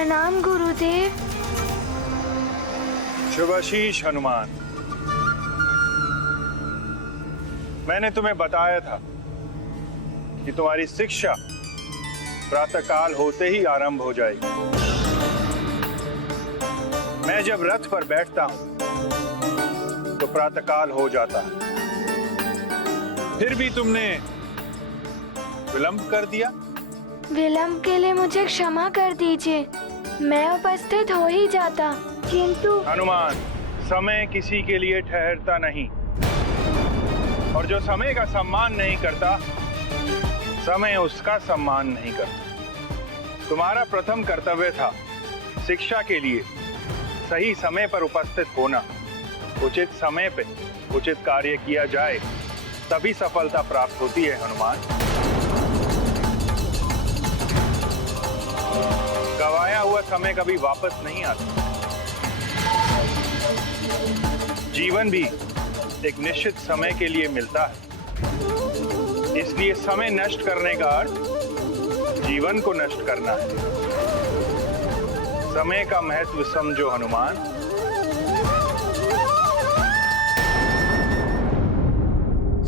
प्रणाम गुरुदेव। शुभाशीष हनुमान, मैंने तुम्हें बताया था कि तुम्हारी शिक्षा प्रातःकाल होते ही आरंभ हो जाएगी। मैं जब रथ पर बैठता हूं तो प्रातःकाल हो जाता है, फिर भी तुमने विलंब कर दिया। विलंब के लिए मुझे क्षमा कर दीजिए, मैं उपस्थित हो ही जाता, किंतु हनुमान, समय किसी के लिए ठहरता नहीं, और जो समय का सम्मान नहीं करता, समय उसका सम्मान नहीं करता। तुम्हारा प्रथम कर्तव्य था शिक्षा के लिए सही समय पर उपस्थित होना। उचित समय पे उचित कार्य किया जाए तभी सफलता प्राप्त होती है हनुमान। गवाया हुआ समय कभी वापस नहीं आता। जीवन भी एक निश्चित समय के लिए मिलता है, इसलिए समय नष्ट करने का अर्थ जीवन को नष्ट करना है। समय का महत्व समझो हनुमान।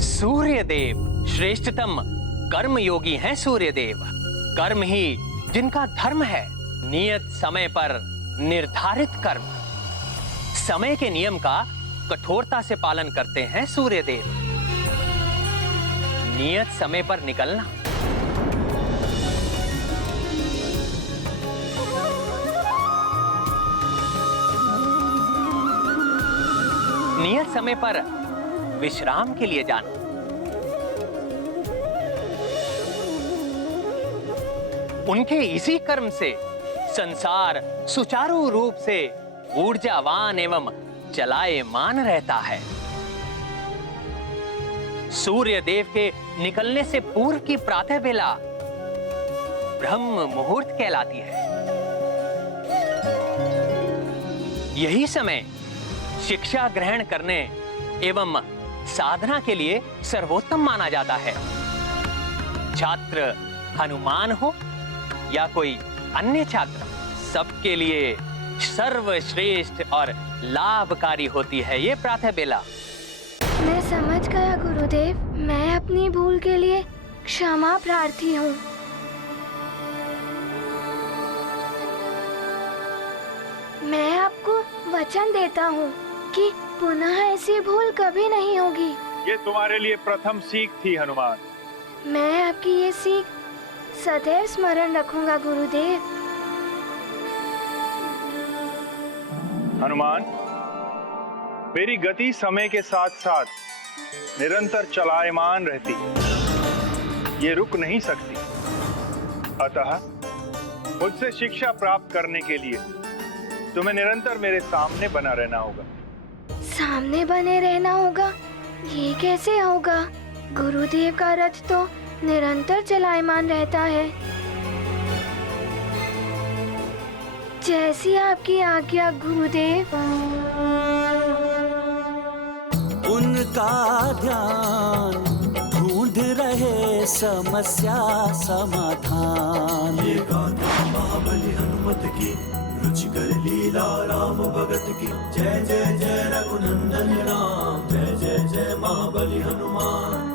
सूर्यदेव श्रेष्ठतम कर्मयोगी हैं। सूर्यदेव कर्म ही जिनका धर्म है। नियत समय पर निर्धारित कर्म, समय के नियम का कठोरता से पालन करते हैं सूर्यदेव। नियत समय पर निकलना, नियत समय पर विश्राम के लिए जाना, उनके इसी कर्म से संसार सुचारू रूप से ऊर्जावान एवं चलायमान रहता है। सूर्य देव के निकलने से पूर्व की प्रातः बेला ब्रह्म मुहूर्त कहलाती है। यही समय शिक्षा ग्रहण करने एवं साधना के लिए सर्वोत्तम माना जाता है। छात्र हनुमान हो या कोई अन्य छात्र, सबके लिए सर्वश्रेष्ठ और लाभकारी होती है ये प्रातः बेला। मैं समझ गया गुरुदेव, मैं अपनी भूल के लिए क्षमा प्रार्थी हूँ। मैं आपको वचन देता हूँ कि पुनः ऐसी भूल कभी नहीं होगी। ये तुम्हारे लिए प्रथम सीख थी हनुमान। मैं आपकी ये सीख सदैव स्मरण रखूंगा गुरुदेव। हनुमान, मेरी गति समय के साथ साथ निरंतर चलायमान रहती है, ये रुक नहीं सकती। अतः मुझसे शिक्षा प्राप्त करने के लिए तुम्हें निरंतर मेरे सामने बना रहना होगा। सामने बने रहना होगा? ये कैसे होगा? गुरुदेव का रथ तो निरंतर चलायमान रहता है। जैसी आपकी आज्ञा गुरुदेव। उनका ध्यान ढूंढ रहे समस्या समाधान। ये गाथा महाबली हनुमत की, रुचिकर लीला राम भगत की। जय जय जय रघुनंदन राम, जय जय जय महाबली हनुमान।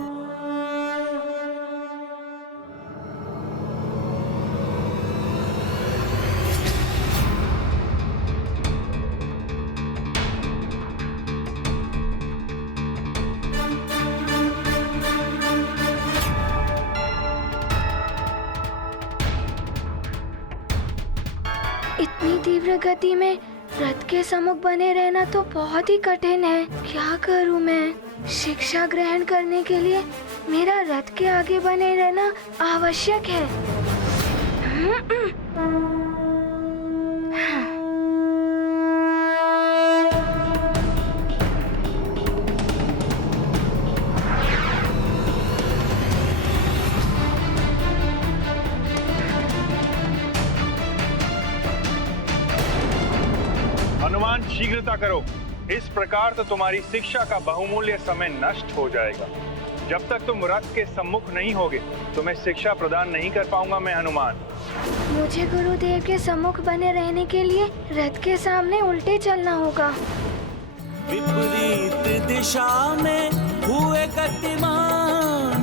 इतनी तीव्र गति में रथ के सम्मुख बने रहना तो बहुत ही कठिन है। क्या करूं मैं? शिक्षा ग्रहण करने के लिए मेरा रथ के आगे बने रहना आवश्यक है। हनुमान, शीघ्रता करो, इस प्रकार तो तुम्हारी शिक्षा का बहुमूल्य समय नष्ट हो जाएगा। जब तक तुम रथ के सम्मुख नहीं होगे तुम्हें शिक्षा प्रदान नहीं कर पाऊंगा मैं हनुमान। मुझे गुरुदेव के सम्मुख बने रहने के लिए रथ के सामने उल्टे चलना होगा। विपरीत दिशा में हुए गतिमान,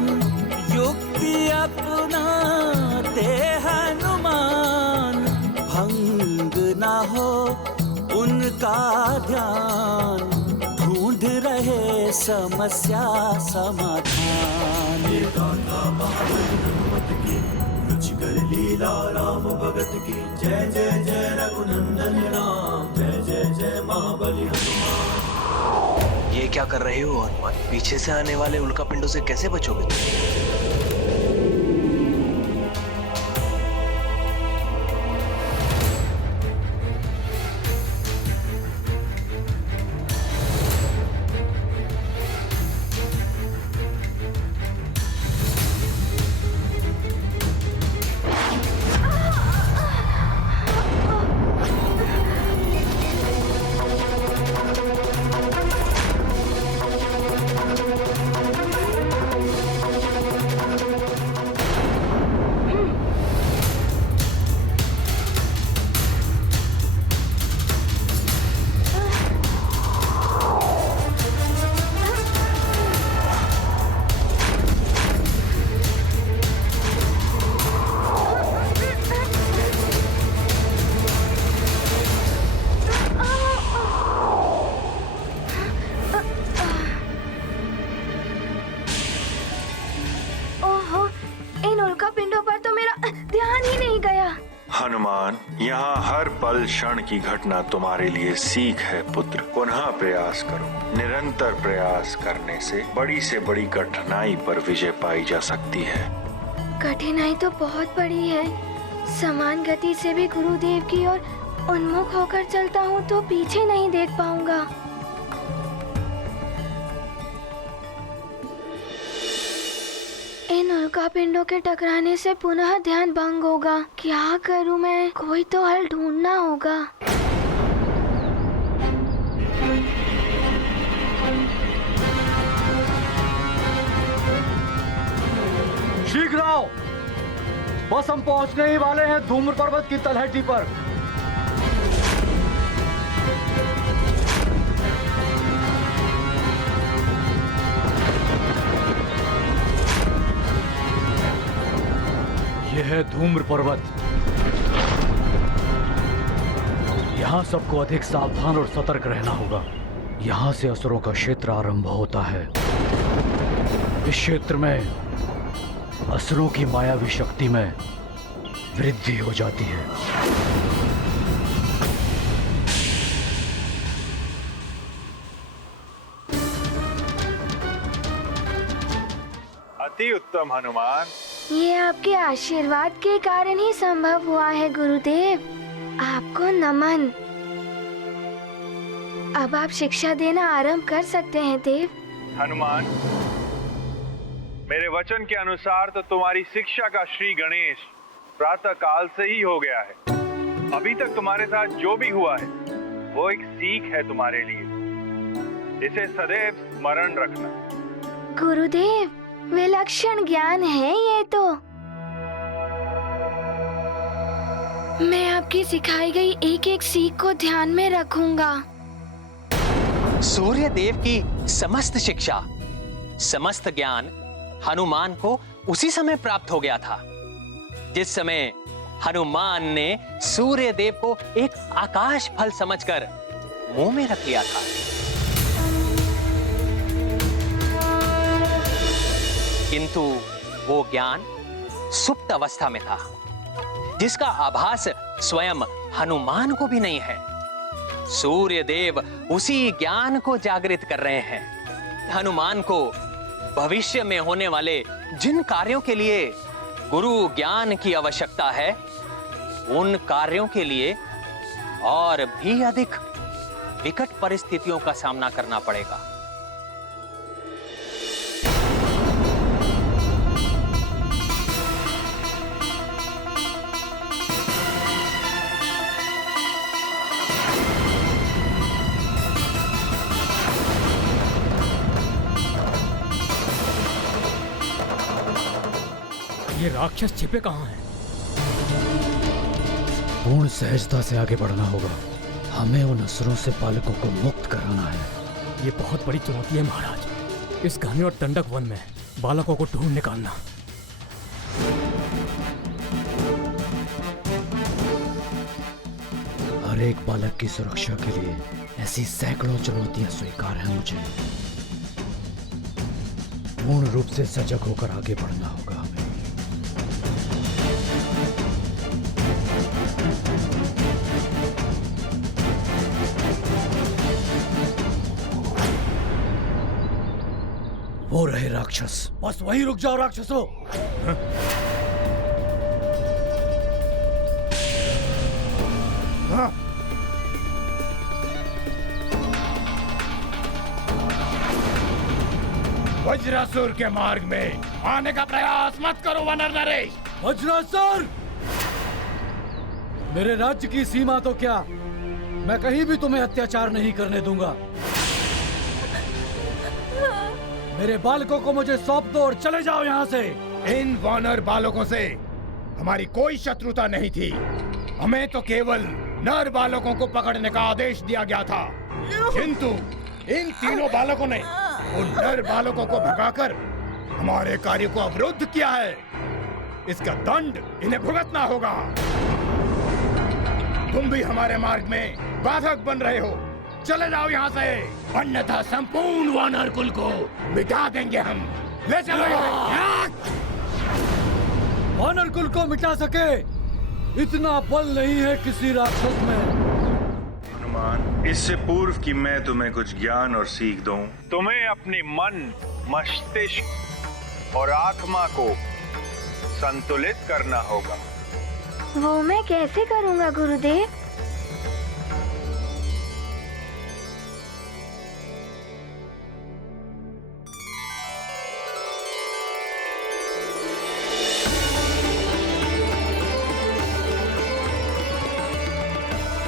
युक्ति अपनाते हनुमान। भंग ना हो उनका ध्यान, ढूंढ रहे समस्या समाधान। ये गाथा महाबली हनुमत की, रुचिकर लीला राम भगत की। जय जय जय रघुनंदन राम, जय जय जय महाबली हनुमान। ये क्या कर रहे हो हनुमान? पीछे से आने वाले उल्कापिंडों से कैसे बचोगे तुम? हनुमान, यहाँ हर पल क्षण की घटना तुम्हारे लिए सीख है पुत्र। पुनः प्रयास करो। निरंतर प्रयास करने से बड़ी कठिनाई पर विजय पाई जा सकती है। कठिनाई तो बहुत बड़ी है। समान गति से भी गुरुदेव की ओर उन्मुख होकर चलता हूँ तो पीछे नहीं देख पाऊंगा। इन उल्कापिंडों के टकराने से पुनः ध्यान भंग होगा। क्या करूं मैं? कोई तो हल ढूंढना होगा। शीघ्र आओ, बस हम पहुंचने ही वाले हैं धूम्र पर्वत की तलहटी पर। यह है धूम्र पर्वत। यहाँ सबको अधिक सावधान और सतर्क रहना होगा। यहाँ से असुरों का क्षेत्र आरंभ होता है। इस क्षेत्र में असुरों की मायावी शक्ति में वृद्धि हो जाती है। अति उत्तम हनुमान। ये आपके आशीर्वाद के कारण ही संभव हुआ है गुरुदेव। आपको नमन। अब आप शिक्षा देना आरंभ कर सकते हैं देव। हनुमान, मेरे वचन के अनुसार तो तुम्हारी शिक्षा का श्री गणेश प्रातः काल से ही हो गया है। अभी तक तुम्हारे साथ जो भी हुआ है वो एक सीख है तुम्हारे लिए। इसे सदैव स्मरण रखना। गुरुदेव, विलक्षण ज्ञान है ये तो। मैं आपकी सिखाई गई एक एक सीख को ध्यान में रखूंगा। सूर्य देव की समस्त शिक्षा, समस्त ज्ञान हनुमान को उसी समय प्राप्त हो गया था जिस समय हनुमान ने सूर्य देव को एक आकाश फल समझकर मुंह में रख लिया था। किंतु वो ज्ञान सुप्त अवस्था में था, जिसका आभास स्वयं हनुमान को भी नहीं है। सूर्य देव उसी ज्ञान को जागृत कर रहे हैं। हनुमान को भविष्य में होने वाले जिन कार्यों के लिए गुरु ज्ञान की आवश्यकता है, उन कार्यों के लिए और भी अधिक विकट परिस्थितियों का सामना करना पड़ेगा। ये राक्षस छिपे कहाँ हैं? पूर्ण सहजता से आगे बढ़ना होगा। हमें उन असुरों से बालकों को मुक्त कराना है। ये बहुत बड़ी चुनौती है महाराज। इस घने और दंडक वन में बालकों को ढूंढ निकालना। हर एक बालक की सुरक्षा के लिए ऐसी सैकड़ों चुनौतियां स्वीकार हैं मुझे। पूर्ण रूप से सजग होकर आगे बढ़ना होगा हमें। वो रहे राक्षस, बस वहीं रुक जाओ राक्षसों। वज्रासुर के मार्ग में आने का प्रयास मत करो वानर नरेश। वज्रासुर! मेरे राज्य की सीमा तो क्या, मैं कहीं भी तुम्हें अत्याचार नहीं करने दूंगा। मेरे बालकों को मुझे सौंप दो और चले जाओ यहाँ से। इन वानर बालकों से हमारी कोई शत्रुता नहीं थी। हमें तो केवल नर बालकों को पकड़ने का आदेश दिया गया था, किंतु इन तीनों बालकों ने उन नर बालकों को भगाकर हमारे कार्य को अवरुद्ध किया है। इसका दंड इन्हें भुगतना होगा। तुम भी हमारे मार्ग में बाधक बन रहे हो, चले जाओ यहाँ से, अन्यथा संपूर्ण वानर कुल को मिटा देंगे हम। ले चलो यहाँ। वानर कुल को मिटा सके इतना बल नहीं है किसी राक्षस में। हनुमान, इससे पूर्व कि मैं तुम्हें कुछ ज्ञान और सीख दूं, तुम्हें अपने मन, मस्तिष्क और आत्मा को संतुलित करना होगा। वो मैं कैसे करूँगा गुरुदेव?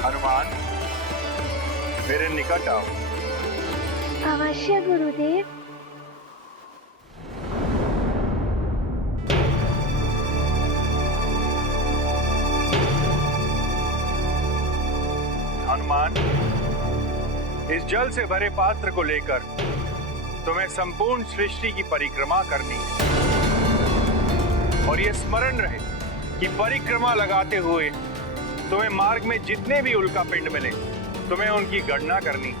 हनुमान, मेरे निकट आओ। अवश्य गुरुदेव। हनुमान, इस जल से भरे पात्र को लेकर तुम्हें संपूर्ण सृष्टि की परिक्रमा करनी है। और ये स्मरण रहे कि परिक्रमा लगाते हुए तुम्हें मार्ग में जितने भी उल्का पिंड मिले, तुम्हें उनकी गणना करनी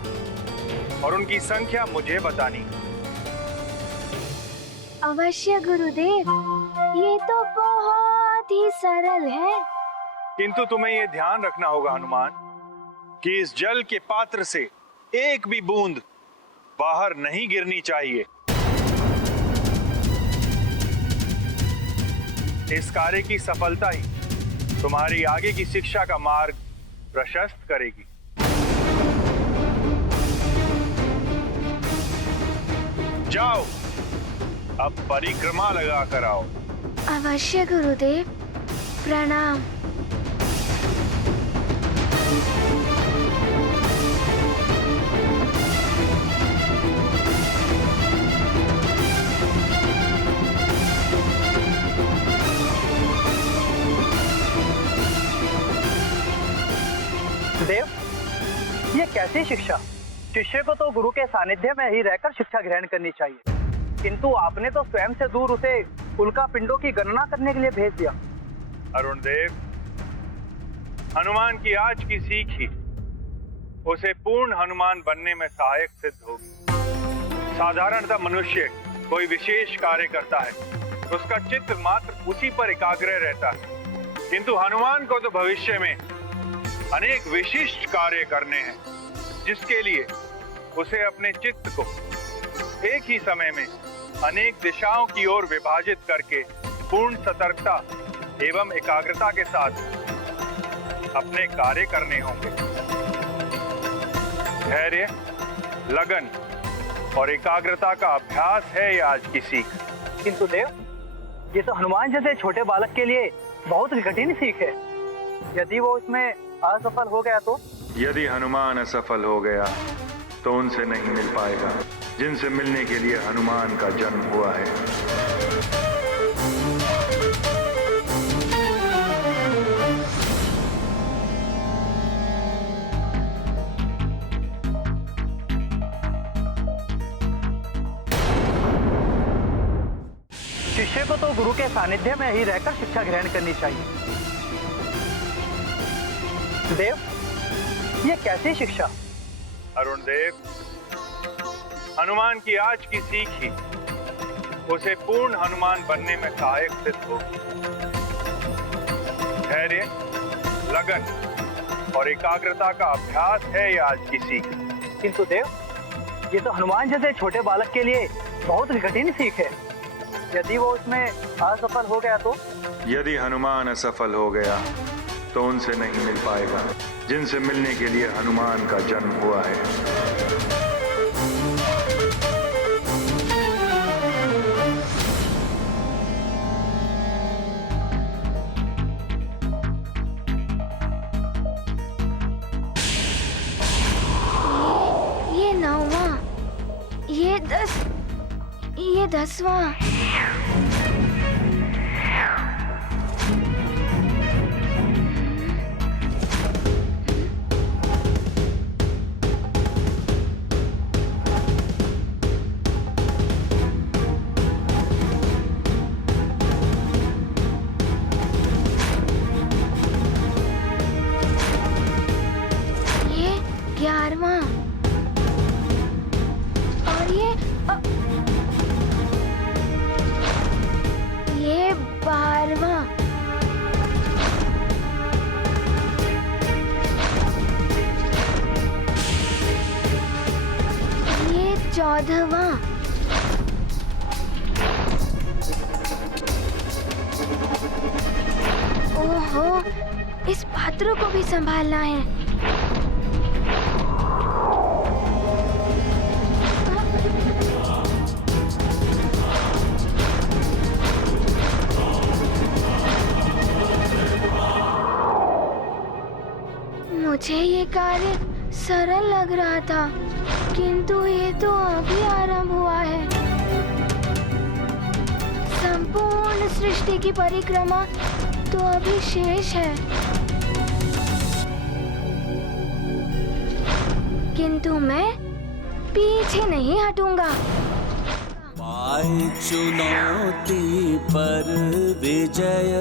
और उनकी संख्या मुझे बतानी। अवश्य गुरुदेव, ये तो बहुत ही सरल है। किंतु तुम्हें यह ध्यान रखना होगा हनुमान कि इस जल के पात्र से एक भी बूंद बाहर नहीं गिरनी चाहिए। इस कार्य की सफलता ही तुम्हारी आगे की शिक्षा का मार्ग प्रशस्त करेगी। जाओ, अब परिक्रमा लगा कर आओ। अवश्य गुरुदेव, प्रणाम। देव, ये कैसी शिक्षा? शिष्य को तो गुरु के सानिध्य में ही रहकर शिक्षा ग्रहण करनी चाहिए, किंतु आपने तो स्वयं से दूर उसे उल्का पिंडों की गणना करने के लिए भेज दिया। अरुण देव, हनुमान की आज की सीख ही उसे पूर्ण हनुमान बनने में सहायक सिद्ध होगी। साधारणतः मनुष्य कोई विशेष कार्य करता है, उसका चित्त मात्र उसी पर एकाग्र रहता है, किंतु हनुमान को तो भविष्य में अनेक विशिष्ट कार्य करने हैं, जिसके लिए उसे अपने चित्त को एक ही समय में अनेक दिशाओं की ओर विभाजित करके पूर्ण सतर्कता एवं एकाग्रता के साथ अपने कार्य करने होंगे। धैर्य, लगन और एकाग्रता का अभ्यास है ये आज की सीख। किंतु देव, ये तो हनुमान जैसे छोटे बालक के लिए बहुत ही कठिन सीख है। यदि वो इसमें असफल हो गया तो? यदि हनुमान असफल हो गया तो उनसे नहीं मिल पाएगा जिनसे मिलने के लिए हनुमान का जन्म हुआ है। शिष्य को तो गुरु के सानिध्य में ही रहकर शिक्षा ग्रहण करनी चाहिए। देव, ये कैसी शिक्षा? अरुण देव, हनुमान की आज की सीख ही उसे पूर्ण हनुमान बनने में सहायक सिद्ध होगी। धैर्य, लगन और एकाग्रता का अभ्यास है ये आज की सीख। किंतु देव, ये तो हनुमान जैसे छोटे बालक के लिए बहुत ही कठिन सीख है। यदि वो उसमें असफल हो गया तो? यदि हनुमान असफल हो गया तो उनसे नहीं मिल पाएगा जिनसे मिलने के लिए हनुमान का जन्म हुआ है। ये 9वां, ये 10वां। ये 11वां और ये 12वां। ये 14वां। ओहो, इस पात्र को भी संभालना है। मुझे ये कार्य सरल लग रहा था, किंतु ये तो अभी आरंभ हुआ है। संपूर्ण सृष्टि की परिक्रमा तो अभी शेष है, किंतु मैं पीछे नहीं हटूंगा। पाए चुनौती पर विजय,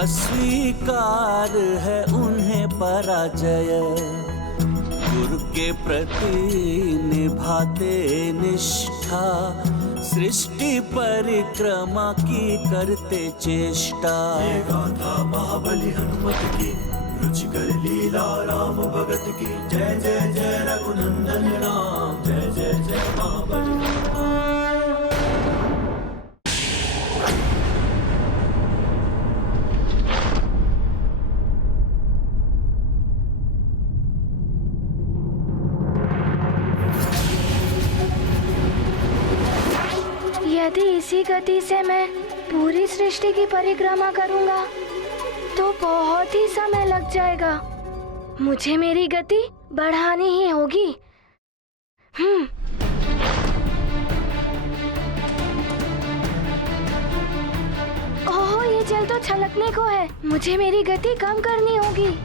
अस्वीकार है उन्हें पराजय। गुरु के प्रति निभाते निष्ठा, सृष्टि परिक्रमा की करते चेष्टा। ये गाथा महाबली हनुमत की, रुचिकर लीला राम भगत की। जय जय जय रघुनंदन राम, जय जय जय महाबली हनुमान। यदि इसी गति से मैं पूरी सृष्टि की परिक्रमा करूंगा तो बहुत ही समय लग जाएगा। मुझे मेरी गति बढ़ानी ही होगी। ओह, ये जल तो छलकने को है। मुझे मेरी गति कम करनी होगी।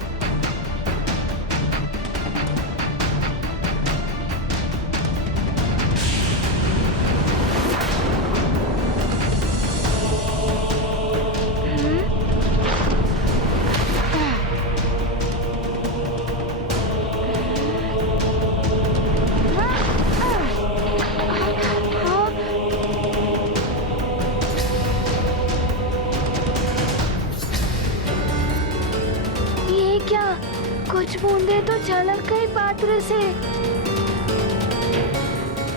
कुछ बूंदे तो छलक गई पात्र से।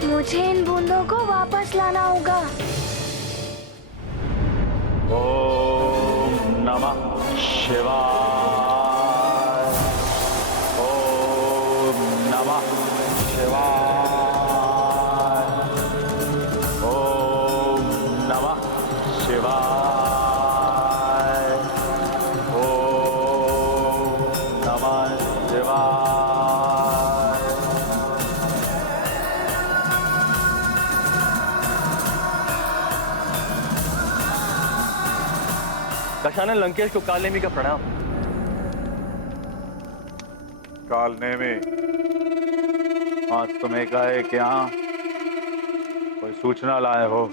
मुझे इन बूंदों को वापस लाना होगा। ओम नमः शिवाय। ओम नमः शिवाय। ओम नमः शिवाय। ओम नमः शिवाय। दशानन लंकेश को कालनेमी का प्रणाम। कालनेमी, आज तुम एकाएक यहाँ कोई सूचना लाए हो?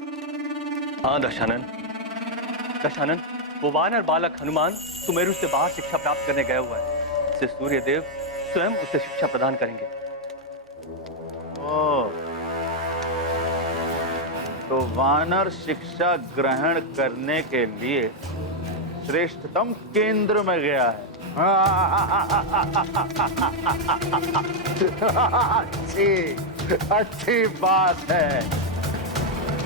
हाँ दशानन, दशानन, वो वानर बालक हनुमान सुमेरु से बाहर शिक्षा प्राप्त करने गया हुआ है। इससे सूर्यदेव स्वयं उसे शिक्षा प्रदान करेंगे। तो वानर शिक्षा ग्रहण करने के लिए श्रेष्ठतम केंद्र में गया है। अच्छी बात है,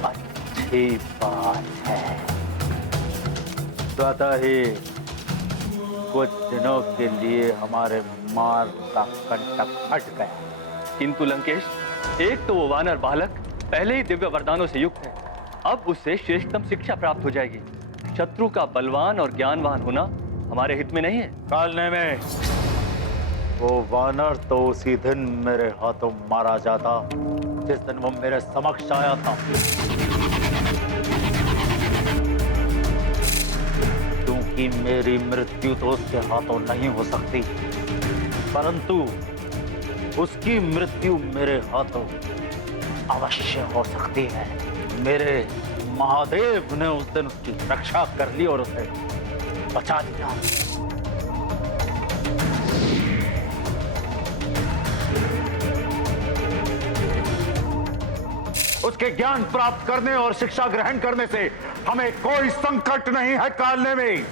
अच्छी बात है। स्वतः ही कुछ दिनों के लिए हमारे मार्ग का कंटक हट गया। किंतु लंकेश, एक तो वो वानर बालक पहले ही दिव्य वरदानों से युक्त है, अब उससे श्रेष्ठतम शिक्षा प्राप्त हो जाएगी। शत्रु का बलवान और ज्ञानवान होना हमारे हित में नहीं है। कालने में वो वानर तो उसी दिन मेरे हाथों मारा जाता जिस दिन वो मेरे समक्ष आया था, क्योंकि मेरी मृत्यु तो उसके हाथों नहीं हो सकती, परंतु उसकी मृत्यु मेरे हाथों अवश्य हो सकती है। मेरे महादेव ने उस दिन उसकी रक्षा कर ली और उसे बचा दिया। उसके ज्ञान प्राप्त करने और शिक्षा ग्रहण करने से हमें कोई संकट नहीं है। कालने में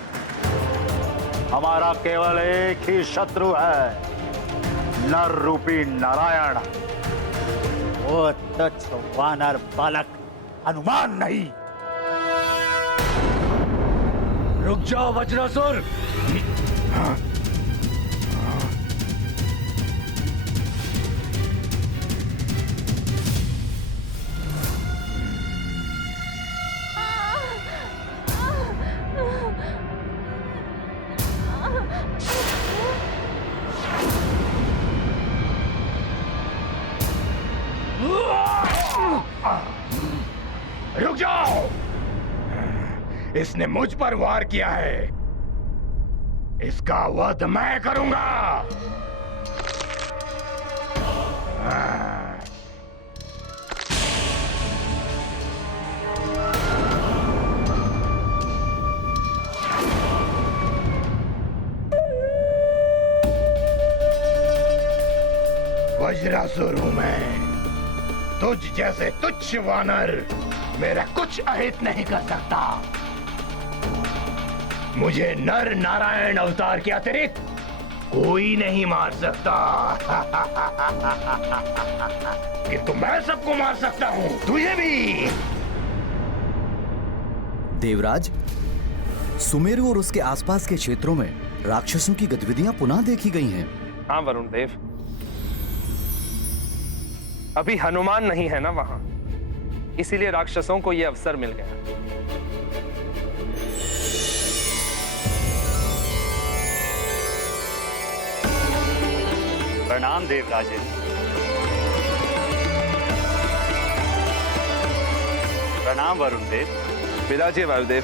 हमारा केवल एक ही शत्रु है, नर रूपी नारायण, वो तुच्छ वानर बालक हनुमान नहीं। रुक जाओ वज्रासुर। रुक जाओ, इसने मुझ पर वार किया है, इसका वध मैं करूंगा। वज्रासुर हूं मैं, तुझ जैसे तुच्छ वानर मेरा कुछ अहित नहीं कर सकता। मुझे नर नारायण अवतार के अतिरिक्त कोई नहीं मार सकता। किंतु मैं सबको मार सकता हूं, तुझे भी। देवराज, सुमेरु और उसके आसपास के क्षेत्रों में राक्षसों की गतिविधियां पुनः देखी गई हैं। हाँ वरुण देव, अभी हनुमान नहीं है ना वहां, इसीलिए राक्षसों को यह अवसर मिल गया। प्रणाम देवराजे। प्रणाम वरुण देव। विराजे वायुदेव।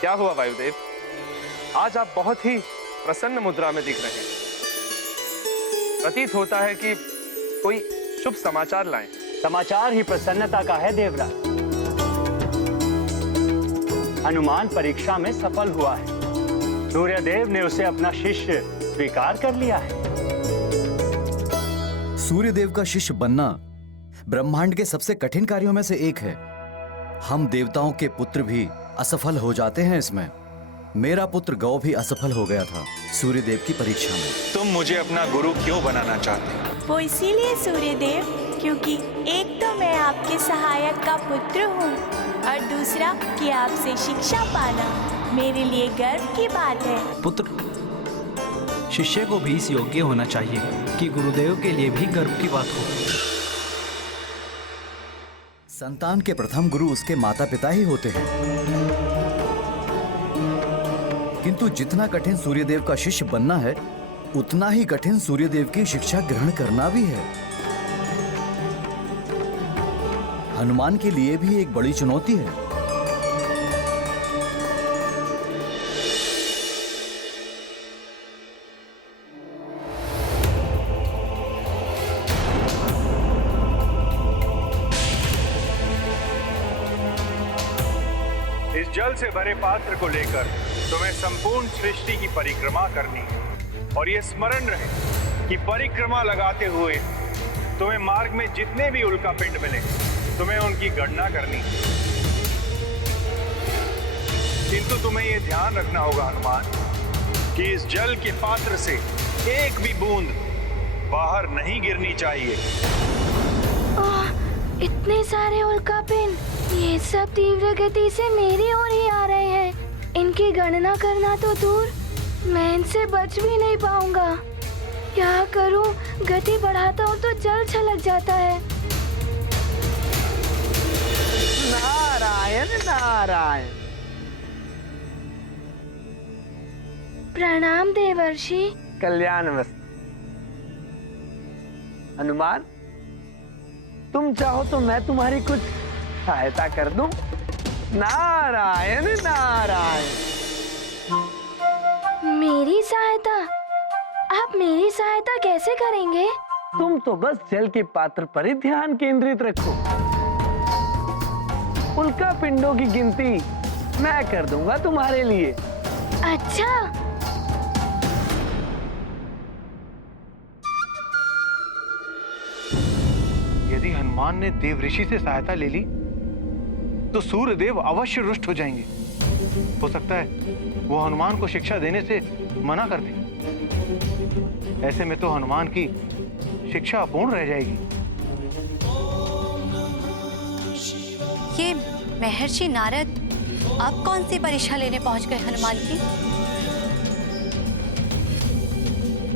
क्या हुआ वायुदेव, आज आप बहुत ही प्रसन्न मुद्रा में दिख रहे हैं। प्रतीत होता है कि कोई शुभ समाचार लाएं। समाचार ही प्रसन्नता का है देवराज। हनुमान परीक्षा में सफल हुआ है। सूर्यदेव ने उसे अपना शिष्य स्वीकार कर लिया है। सूर्यदेव का शिष्य बनना ब्रह्मांड के सबसे कठिन कार्यों में से एक है। हम देवताओं के पुत्र भी असफल हो जाते हैं इसमें। मेरा पुत्र गौ भी असफल हो गया था सूर्यदेव की परीक्षा में। तुम मुझे अपना गुरु क्यों बनाना चाहते हो? वो इसीलिए सूर्यदेव, क्योंकि एक तो मैं आपके सहायक का पुत्र हूँ और दूसरा कि आपसे शिक्षा पाना मेरे लिए गर्व की बात है। पुत्र, शिष्य को भी इस योग्य होना चाहिए कि गुरुदेव के लिए भी गर्व की बात हो। संतान के प्रथम गुरु उसके माता पिता ही होते हैं, किंतु जितना कठिन सूर्यदेव का शिष्य बनना है, उतना ही कठिन सूर्यदेव की शिक्षा ग्रहण करना भी है। हनुमान के लिए भी एक बड़ी चुनौती है। जल से भरे पात्र को लेकर तुम्हें संपूर्ण सृष्टि की परिक्रमा करनी है। और ये स्मरण रहे कि परिक्रमा लगाते हुए तुम्हें मार्ग में जितने भी उल्का पिंड मिले तुम्हें उनकी गणना करनी है। किंतु तुम्हें यह ध्यान रखना होगा हनुमान कि इस जल के पात्र से एक भी बूंद बाहर नहीं गिरनी चाहिए। इतने सारे उल्कापिंड, ये सब तीव्र गति से मेरी ओर ही आ रहे हैं। इनकी गणना करना तो दूर, मैं इनसे बच भी नहीं पाऊंगा। क्या करूं? गति बढ़ाता हूं तो जल छलक जाता है। नारायण नारायण। प्रणाम देवर्षि। कल्याणमस्तु। हनुमान, तुम चाहो तो मैं तुम्हारी कुछ सहायता कर दूं? नारायण नारायण। मेरी सहायता? आप मेरी सहायता कैसे करेंगे? तुम तो बस जल के पात्र पर ही ध्यान केंद्रित रखो। उल्का पिंडों की गिनती मैं कर दूंगा तुम्हारे लिए। अच्छा। यदि हनुमान ने देव ऋषि से सहायता ले ली तो सूर्यदेव अवश्य रुष्ट हो जाएंगे। हो सकता है वो हनुमान को शिक्षा देने से मना कर दे। ऐसे में तो हनुमान की शिक्षा अपूर्ण रह जाएगी। ये महर्षि नारद अब कौन सी परीक्षा लेने पहुंच गए हनुमान की?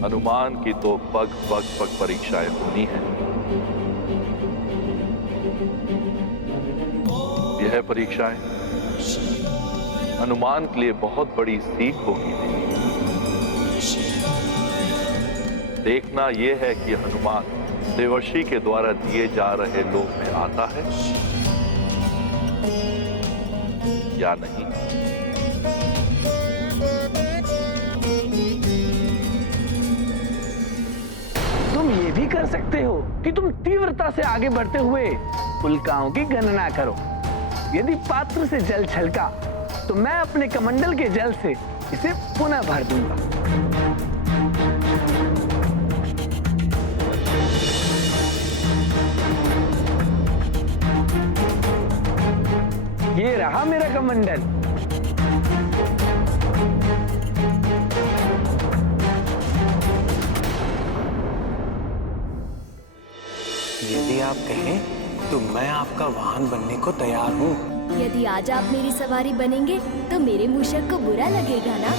हनुमान की तो पग पग पग परीक्षाएं होनी है। यह परीक्षाएं हनुमान के लिए बहुत बड़ी सीख होगी। देखना यह है कि हनुमान देवर्षि के द्वारा दिए जा रहे लोक में आता है या नहीं। तुम ये भी कर सकते हो कि तुम तीव्रता से आगे बढ़ते हुए उल्काओं की गणना करो। यदि पात्र से जल छलका तो मैं अपने कमंडल के जल से इसे पुनः भर दूंगा। ये रहा मेरा कमंडल। यदि आप कहें तो मैं आपका वाहन बनने को तैयार हूँ। यदि आज आप मेरी सवारी बनेंगे तो मेरे मूषक को बुरा लगेगा ना?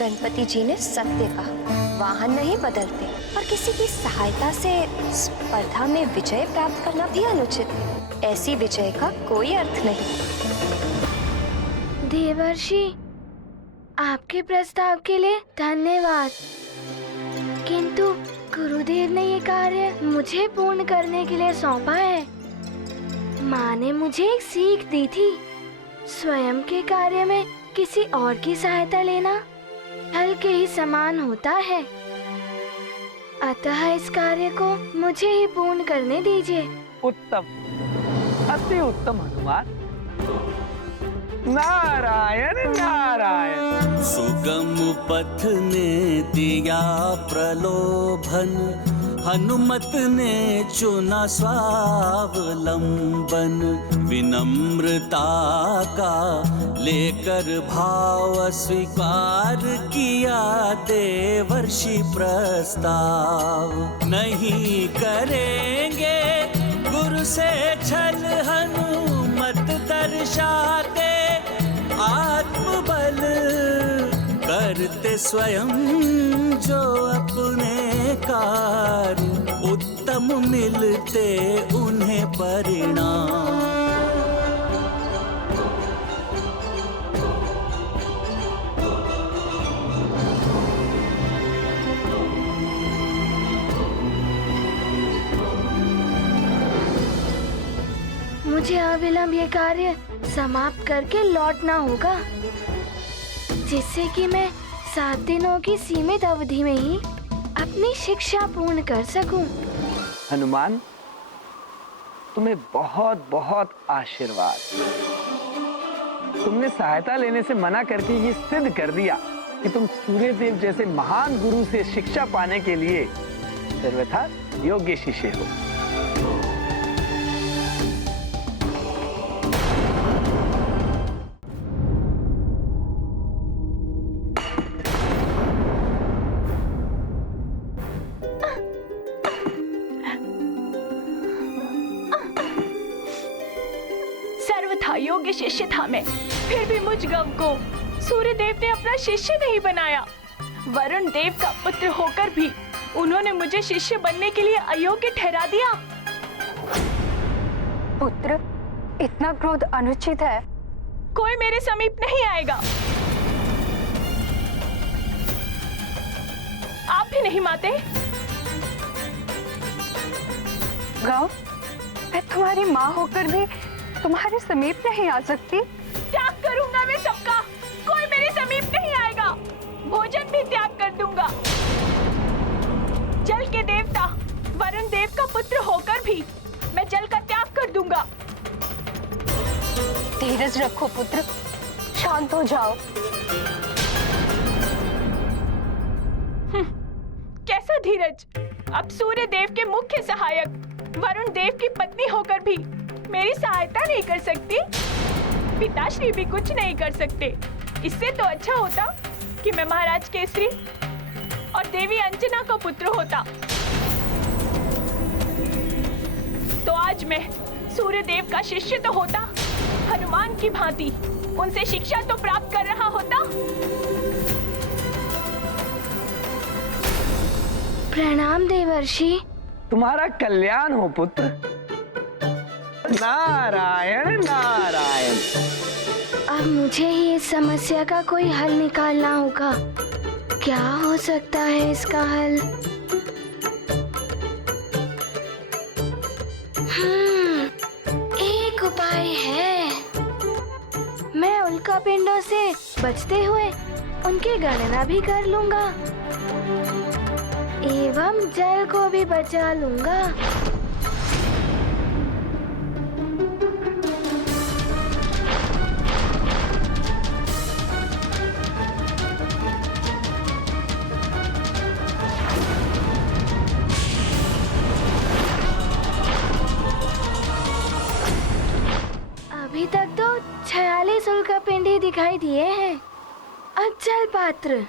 गणपति जी ने सत्य कहा, वाहन नहीं बदलते और किसी की सहायता से स्पर्धा में विजय प्राप्त करना भी अनुचित है। ऐसी विजय का कोई अर्थ नहीं। देवर्षि, आपके प्रस्ताव के लिए धन्यवाद, किंतु गुरुदेव ने ये कार्य मुझे पूर्ण करने के लिए सौंपा है। माँ ने मुझे एक सीख दी थी, स्वयं के कार्य में किसी और की सहायता लेना फल के ही समान होता है। अतः इस कार्य को मुझे ही पूर्ण करने दीजिए। उत्तम, अति उत्तम हनुमान। नारायण नारायण। सुगम पथ ने दिया प्रलोभन, हनुमत ने चुना स्वावलंबन। विनम्रता का लेकर भाव स्वीकार किया देवर्षि प्रस्ताव। नहीं करेंगे गुरु से छल, हनुमत दर्शाते आत्मबल। करते स्वयं जो अपने कार्य, उत्तम मिलते उन्हें परिणाम। मुझे अविलंब ये कार्य समाप्त करके लौटना होगा, जिससे कि मैं 7 दिनों की सीमित अवधि में ही अपनी शिक्षा पूर्ण कर सकूं। हनुमान, तुम्हें बहुत बहुत आशीर्वाद। तुमने सहायता लेने से मना करके ये सिद्ध कर दिया कि तुम सूर्यदेव जैसे महान गुरु से शिक्षा पाने के लिए सर्वथा योग्य शिष्य हो। सर्वथा योग्य शिष्य था मैं, फिर भी मुझ गव को सूर्यदेव ने अपना शिष्य नहीं बनाया। वरुण देव का पुत्र होकर भी उन्होंने मुझे शिष्य बनने के लिए अयोग्य ठहरा दिया। पुत्र, इतना क्रोध अनुचित है। कोई मेरे समीप नहीं आएगा। आप भी नहीं माते? गौ, मैं तुम्हारी माँ होकर भी तुम्हारे समीप नहीं आ सकती। त्याग करूंगा मैं सबका, कोई मेरे समीप नहीं आएगा। भोजन भी त्याग कर दूंगा। जल के देवता वरुण देव का पुत्र होकर भी मैं जल का त्याग कर दूंगा। धीरज रखो पुत्र, शांत हो जाओ। कैसा धीरज? अब सूर्य देव के मुख्य सहायक वरुण देव की पत्नी होकर भी मेरी सहायता नहीं कर सकती। पिताश्री भी कुछ नहीं कर सकते। इससे तो अच्छा होता कि मैं महाराज केसरी और देवी अंजना का पुत्र होता। तो आज मैं सूर्य देव का शिष्य तो होता, हनुमान की भांति उनसे शिक्षा तो प्राप्त कर रहा होता। प्रणाम देवर्षि। तुम्हारा कल्याण हो पुत्र। नारायण नारायण। अब मुझे ही इस समस्या का कोई हल निकालना होगा। क्या हो सकता है इसका हल? एक उपाय है। मैं उल्का पिंडों से बचते हुए उनकी गणना भी कर लूंगा एवं जल को भी बचा लूंगा। अभी तक तो 46 उल्कापिंडी दिखाई दिए हैं। अब जल पात्र।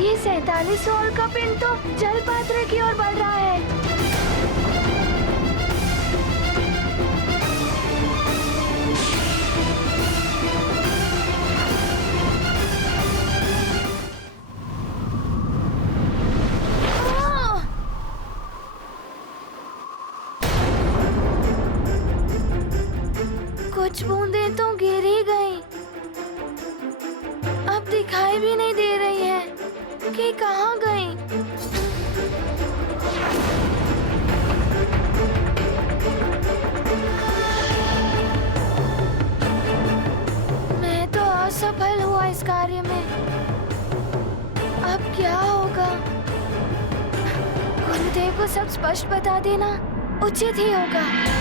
ये 47 उल्कापिंड तो जल पात्र की ओर बढ़ रहा है। कुछ बूंदें तो गिर ही गई। अब दिखाई भी नहीं दे रही है कि कहाँ गई। मैं तो असफल हुआ इस कार्य में। अब क्या होगा? गुरुदेव को सब स्पष्ट बता देना उचित ही होगा।